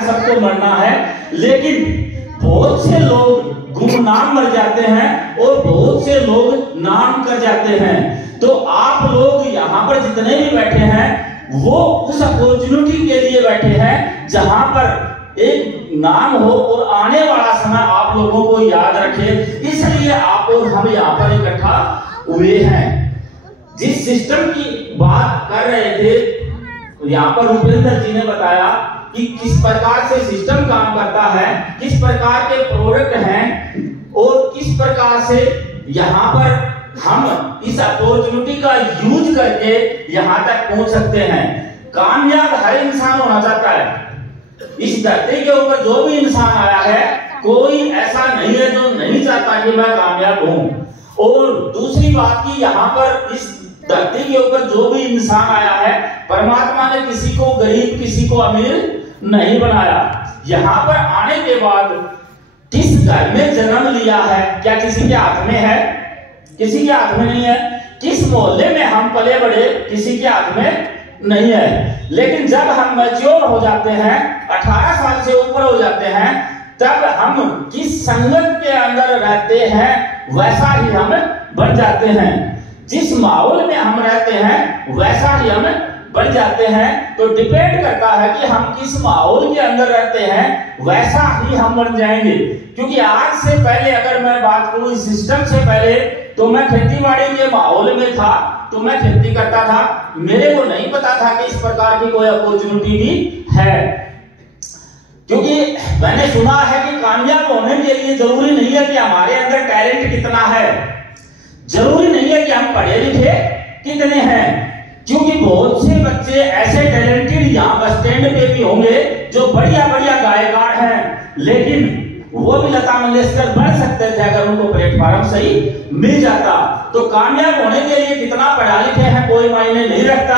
सबको मरना है, लेकिन बहुत से लोग गुमनाम मर जाते हैं और बहुत से लोग नाम कर जाते हैं। तो आप लोग यहाँ पर जितने भी बैठे हैं वो उस अपॉर्चुनिटी के लिए बैठे हैं जहां पर एक नाम हो और आने वाला समय आप लोगों को याद रखे, इसलिए आप और हम यहाँ पर इकट्ठा हुए हैं। जिस सिस्टम की बात कर रहे थे यहाँ पर रुपेंद्र जी ने बताया कि किस प्रकार से सिस्टम काम करता है, किस प्रकार के प्रोडक्ट हैं और किस प्रकार से यहाँ पर हम इस अपॉर्चुनिटी का यूज करके यहाँ तक पहुंच सकते हैं। कामयाब हर इंसान होना चाहता है। इस धरती के ऊपर जो भी इंसान आया है कोई ऐसा नहीं है जो नहीं चाहता कि मैं कामयाब हूं। और दूसरी बात की यहाँ पर इस धरती के ऊपर जो भी इंसान आया है परमात्मा ने किसी को गरीब किसी को अमीर नहीं बनाया। यहाँ पर आने के बाद किस घर में जन्म लिया है क्या किसी के हाथ में है? किसी के हाथ में नहीं है। किस मोहल्ले में हम पले बड़े किसी के हाथ में नहीं है। लेकिन जब हम मैच्योर हो जाते हैं 18 साल से ऊपर हो जाते हैं तब हम किस संगत के अंदर रहते हैं वैसा ही हम बन जाते हैं। जिस माहौल में हम रहते हैं वैसा ही हम बन जाते हैं। तो डिपेंड करता है कि हम किस माहौल के अंदर रहते हैं वैसा ही हम बन जाएंगे। क्योंकि आज से पहले अगर मैं बात करूं इस सिस्टम से पहले तो मैं खेतीबाड़ी के माहौल में था, तो मैं खेती करता था, मेरे को नहीं पता था कि इस प्रकार की कोई अपॉर्चुनिटी भी है। क्योंकि मैंने सुना है कि कामयाब होने के लिए जरूरी नहीं है कि हमारे अंदर टैलेंट कितना है, जरूरी नहीं है कि हम पढ़े लिखे कितने हैं। क्योंकि बहुत से बच्चे ऐसे टैलेंटेड यहाँ बस स्टैंड पे भी होंगे जो बढ़िया बढ़िया गायकार हैं, लेकिन वो भी लता मंगेशकर बन सकते थे अगर उनको प्लेटफॉर्म सही मिल जाता। तो कामयाब होने के लिए कितना पढ़ा लिखे हैं कोई मायने नहीं रखता,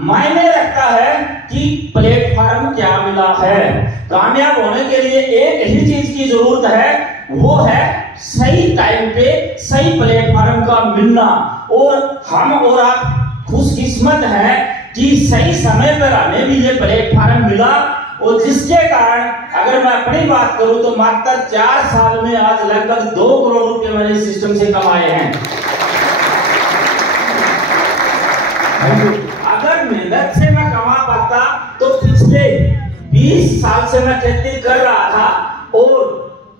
मायने रखता है कि प्लेटफॉर्म क्या मिला है। कामयाब होने के लिए एक ही चीज की जरूरत है, वो है सही टाइम पे सही प्लेटफॉर्म का मिलना। और हम और आप खुशकिस्मत हैं कि सही समय पर हमें भी ये प्लेटफॉर्म मिला। और जिसके कारण अगर मैं अपनी बात करूं तो मात्र 4 साल में आज लगभग 2 करोड़ रुपए मैंने सिस्टम से कमाए हैं। अगर मेहनत से मैं कमा पाता तो पिछले 20 साल से मैं खेती कर रहा था और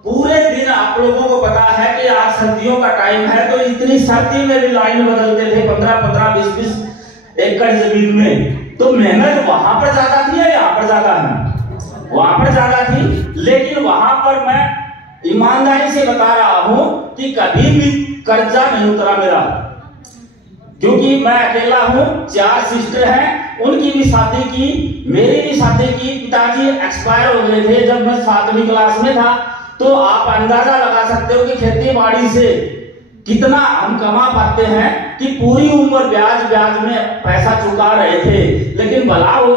पूरे दिन आप लोगों को पता है कि आज सर्दियों का टाइम है तो इतनी सर्दी में भी लाइन बदलते थे 15-15, 20-20 एकड़ जमीन में। तो मेहनत वहां पर ज्यादा थी या यहाँ पर ज्यादा है? वहां पर ज्यादा थी, लेकिन वहां पर मैं ईमानदारी से बता रहा हूं कि कभी भी कर्जा नहीं उतरा मेरा। क्योंकि मैं अकेला हूं, 4 सिस्टर हैं, उनकी भी शादी की, मेरी भी शादी की। पिताजी एक्सपायर हो गए थे जब मैं 7वीं क्लास में था। तो आप अंदाजा लगा सकते हो कि खेती बाड़ी से कितना हम कमा पाते हैं कि पूरी उम्र ब्याज ब्याज में पैसा चुका रहे थे। लेकिन भला वो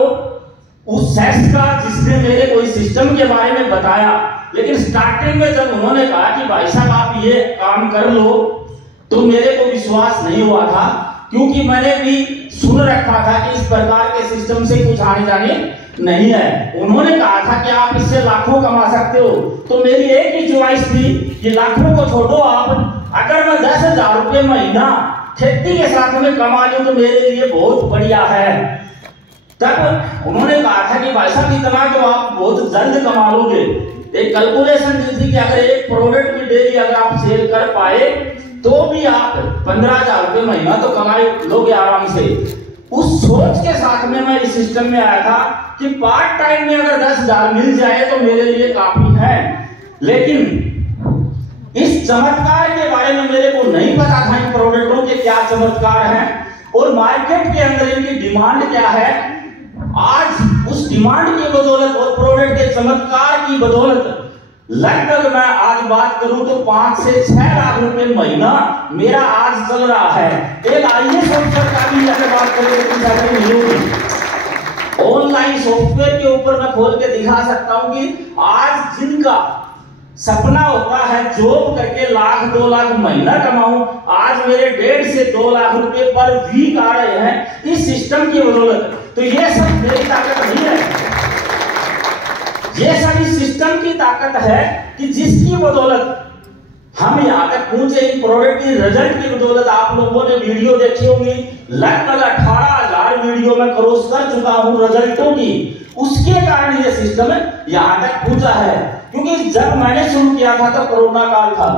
उस सेक्स का जिसने मेरे को इस सिस्टम के बारे में बताया, लेकिन स्टार्टिंग में जब उन्होंने कहा कि भाई साहब आप ये काम कर लो तो मेरे को विश्वास नहीं हुआ था। क्योंकि मैंने भी सुन रखा था कि इस प्रकार के सिस्टम से कुछ आने जाने नहीं है। उन्होंने कहा था कि आप इससे लाखों कमा सकते हो। तो मेरी एक ही चॉइस थी कि लाखों को छोड़ो, आप अगर मैं 10,000 रुपए महीना खेती के साथ में कमा लूं तो मेरे लिए बहुत बढ़िया है। तब उन्होंने कहा था कि भाई साहब इतना तो आप बहुत जल्द कमा लोगे। एक कैलकुलेशन दी थी कि अगर एक प्रोडक्ट भी डेली अगर आप सेल कर पाए तो भी आप 15,000 रुपए महीना तो कमा लोगे आराम से। उस सोच के साथ में मैं इस सिस्टम में आया था कि पार्ट टाइम में अगर 10,000 मिल जाए तो मेरे लिए काफी है। लेकिन इस चमत्कार के बारे में मेरे को नहीं पता था इन प्रोडक्टों के क्या चमत्कार हैं और मार्केट के अंदर इनकी डिमांड क्या है। आज उस डिमांड की बदौलत और प्रोडक्ट के चमत्कार की बदौलत लगभग मैं आज बात करूं तो 5 से 6 लाख रुपए महीना मेरा आज चल रहा है। एक आईएएस ऑफिसर का भी अगर बात करें तो सैलरी मिलेगी। ऑनलाइन सॉफ्टवेयर के ऊपर मैं खोल के दिखा सकता हूं कि आज जिनका सपना होता है जॉब करके 1-2 लाख महीना कमाऊं, आज मेरे 1.5 से 2 लाख रुपए पर वीक आ रहे हैं इस सिस्टम की बदौलत। तो ये सब मेरी ताकत नहीं है। ये सारी सिस्टम की ताकत है कि जिसकी बदौलत हम यहाँ तक पहुंचे। इन प्रोडक्ट की रिजल्ट की बदौलत आप लोगों ने वीडियो देखी होगी, लगभग 18,000 वीडियो में क्रॉस कर चुका हूं रिजल्टों की। उसके कारण ये सिस्टम यहाँ तक पहुंचा है। क्योंकि जब मैंने शुरू किया था तो कोरोना काल था,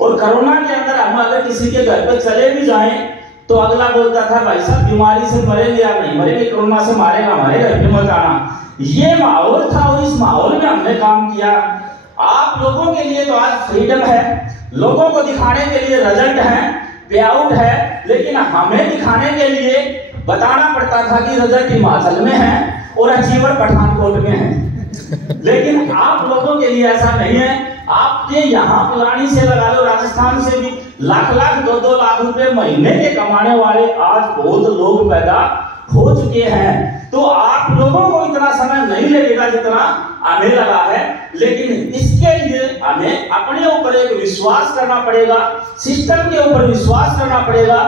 और कोरोना के अंदर हम अगर किसी के घर पे चले भी जाएं तो अगला बोलता था भाई साहब बीमारी से मरेंगे या नहीं मरेंगे, कोरोना से मारेगा, हमारे घर पे मत आना। ये माहौल था और इस माहौल में हमने काम किया। आप लोगों के लिए तो आज फ्रीडम है, लोगों को दिखाने के लिए रिजल्ट है, पे आउट है, लेकिन हमें दिखाने के लिए बताना पड़ता था कि रिजल्ट हिमाचल में है और अचीवर पठानकोट में है। लेकिन आप लोगों के लिए ऐसा नहीं है। आपके यहाँ पुरानी से लगा लो, राजस्थान से भी लाख लाख 2-2 लाख रुपए महीने के कमाने वाले आज बहुत लोग पैदा हो चुके हैं। तो आप लोगों को इतना समय नहीं लगेगा जितना आने लगा है, लेकिन इसके लिए हमें अपने ऊपर एक विश्वास करना पड़ेगा, सिस्टम के ऊपर विश्वास करना पड़ेगा।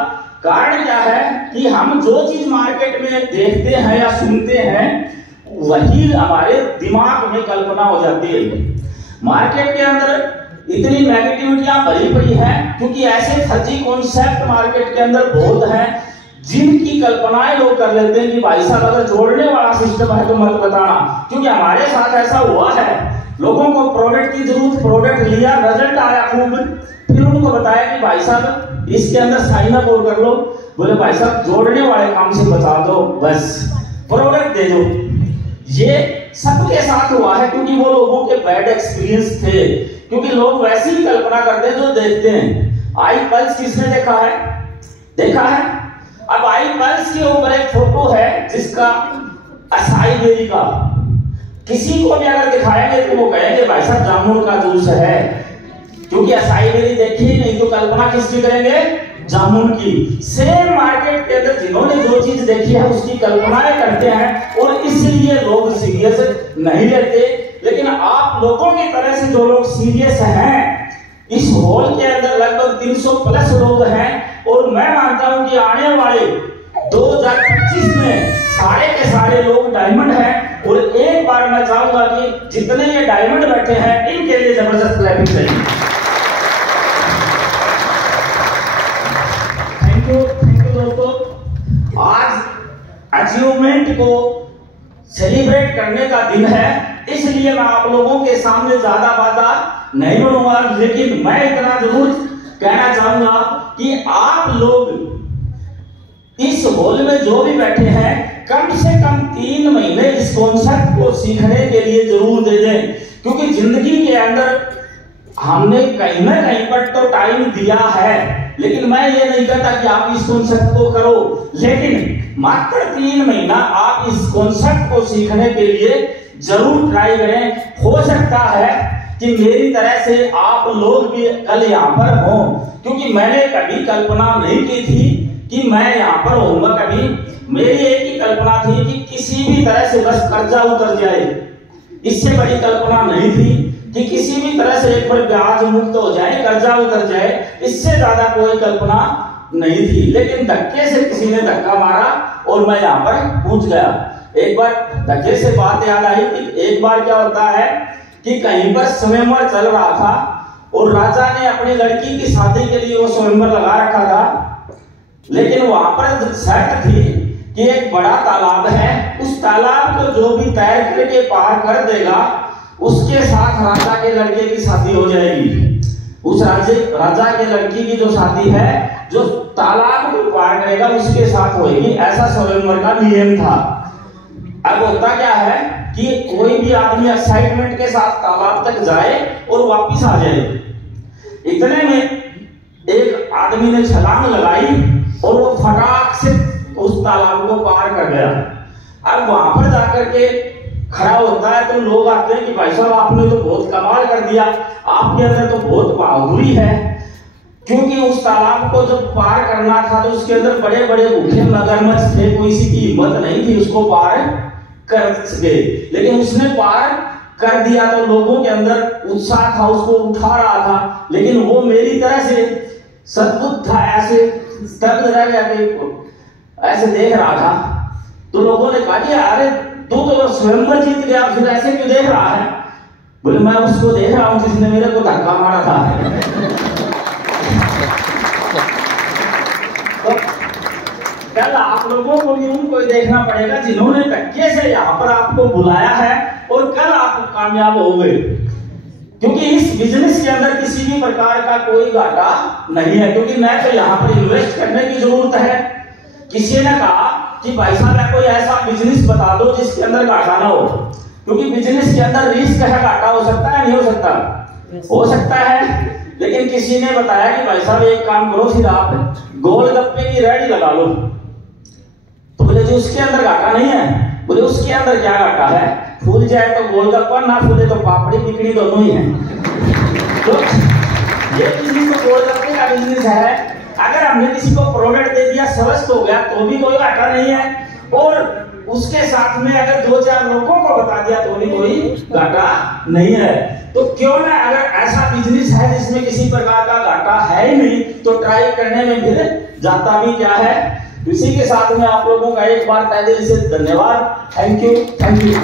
कारण क्या है कि हम जो चीज मार्केट में देखते हैं या सुनते हैं वही हमारे दिमाग में कल्पना हो जाती है। मार्केट के अंदर इतनी नेगेटिविटियां भरी पड़ी हैं क्योंकि ऐसे फर्जी कॉन्सेप्ट मार्केट के अंदर बहुत हैं जिनकी कल्पनाएं लोग कर लेते हैं कि भाई साहब अगर जोड़ने वाला सिस्टम है तो मत बताना। क्योंकि हमारे साथ ऐसा हुआ है, लोगों को प्रोडक्ट की जरूरत, प्रोडक्ट लिया, रिजल्ट आया खूब, फिर उनको बताया कि भाई साहब इसके अंदर साइन अप और कर लो। बोले भाई साहब जोड़ने वाले काम से बचा दो, बस प्रोडक्ट दे दो। ये सबके साथ हुआ है क्योंकि वो लोगों के बैड एक्सपीरियंस थे। क्योंकि लोग वैसी ही कल्पना करते हैं जो देखते हैं। आई पल्स किसने देखा है? देखा है। अब आई पल्स के ऊपर एक फोटो है जिसका असाई बेरी का, किसी को भी अगर दिखाएंगे तो वो कहेंगे भाई साहब जामुन का जूस है, क्योंकि असाई बेरी देखी ही नहीं तो कल्पना किसकी करेंगे? जामुन की। सेम मार्केट के अंदर जिन्होंने जो चीज देखी है उसकी कल्पनाएं करते हैं और इसलिए लोग सीरियस नहीं लेते। लेकिन आप लोगों की तरह से जो लोग सीरियस हैं, इस हॉल के अंदर लगभग 300 प्लस लोग हैं और मैं मानता हूं कि आने वाले 2025 में सारे के सारे लोग डायमंड हैं। और एक बार मैं चाहूंगा कि जितने ये डायमंड बैठे हैं इनके लिए जबरदस्त क्लैपिंग चाहिए। थैंक यू दोस्तों। आज अचीवमेंट को सेलिब्रेट करने का दिन है, इसलिए मैं आप लोगों के सामने ज्यादा बात नहीं बनूंगा, लेकिन मैं इतना जरूर कहना चाहूंगा कि आप लोग इस हॉल में जो भी बैठे हैं कम से कम 3 महीने इस कॉन्सेप्ट को सीखने के लिए जरूर दे दें। क्योंकि जिंदगी के अंदर हमने कहीं ना कहीं पर तो टाइम दिया है, लेकिन मैं ये नहीं कहता कि आप इस कॉन्सेप्ट को करो, लेकिन मात्र 3 महीना आप इस कॉन्सेप्ट को सीखने के लिए जरूर ट्राई करें। हो सकता है कि मेरी तरह से आप लोग भी कल यहाँ पर हो, क्योंकि मैंने कभी कल्पना नहीं की थी कि मैं यहाँ पर होऊंगा। कभी मेरी एक ही कल्पना थी कि किसी भी तरह से बस कर्जा उतर जाए, इससे बड़ी कल्पना नहीं थी कि किसी भी तरह से एक बार ब्याज मुक्त हो जाए, कर्जा उतर जाए, इससे ज्यादा कोई कल्पना नहीं थी। लेकिन धक्के से किसी ने धक्का मारा और मैं यहाँ पर पहुंच गया। एक बार धक्के से बात याद आई कि एक बार क्या होता है कि कहीं पर स्वयंवर चल रहा था और राजा ने अपनी लड़की की शादी के लिए वो स्वयंवर लगा रखा था, लेकिन वहां पर शर्त थी कि एक बड़ा तालाब है, उस तालाब को जो भी तैर करके पार कर देगा उसके साथ राजा के लड़के की शादी हो जाएगी। उस राजा के लड़की की जो शादी है, जो तालाब को पार करेगा उसके साथ होगी, ऐसा स्वयंवर का नियम था। अब होता क्या है कि कोई भी आदमी एक्साइटमेंट के साथ तालाब तक जाए और वापिस आ जाए। इतने में एक आदमी ने छलांग लगाई और वो फटाक से उस तालाब को पार कर गया। अब वहां पर जाकर के खड़ा होता है तो लोग आते हैं कि भाई साहब आपने तो बहुत कमाल कर दिया, आपके अंदर तो बहुत बहादुरी है। क्योंकि उस तालाब को जब पार करना था तो उसके अंदर बड़े बड़े भूखे मगरमच्छ थे, किसी की हिम्मत नहीं थी उसको पार कर सके, लेकिन उसने पार कर दिया। तो लोगों के अंदर उत्साह था, उसको उठा रहा था, लेकिन वो मेरी तरह से सद्बुद्ध था, ऐसे स्तब्ध रह गया, ऐसे देख रहा था। तो लोगों ने कहा कि अरे तू तो स्वयंवर जीत गया, फिर ऐसे क्यों देख रहा है? बोले मैं उसको देख रहा हूं जिसने मेरे को धक्का मारा था। तो कल आप लोगों को भी उनको देखना पड़ेगा जिन्होंने धक्के से यहाँ पर आपको बुलाया है, और कल आप कामयाब हो गए। क्योंकि इस बिजनेस के अंदर किसी भी प्रकार का कोई घाटा नहीं है, क्योंकि मैं तो यहाँ पर इन्वेस्ट करने की जरूरत है। किसी ने कहा कि भाई साहब कोई ऐसा बिजनेस बता दो जिसके अंदर घाटा ना हो, क्योंकि बिजनेस के अंदर रिस्क है, घाटा हो सकता है, नहीं हो सकता? हो सकता है। लेकिन किसी ने बताया कि भाई साहब एक काम करो, फिर आप गोलगप्पे की रेडी लगा लो। तो बोले जी उसके अंदर घाटा नहीं है। बोले उसके अंदर क्या घाटा है? फूल जाए तो गोलगप्पा, ना फूले तो पापड़ी बिक्री दोनों ही है। तो ये बिजनेस तो गोलगप्पे का बिजनेस है। अगर हमने किसी को प्रोडक्ट दे दिया, स्वस्थ हो गया, तो भी कोई घाटा नहीं है, और उसके साथ में अगर 2-4 लोगों को बता दिया तो भी कोई घाटा नहीं है। तो क्यों ना, अगर ऐसा बिजनेस है जिसमें किसी प्रकार का घाटा है ही नहीं, तो ट्राई करने में फिर जाता भी क्या है। इसी के साथ में आप लोगों का एक बार तहे दिल से धन्यवाद। Thank you, thank you.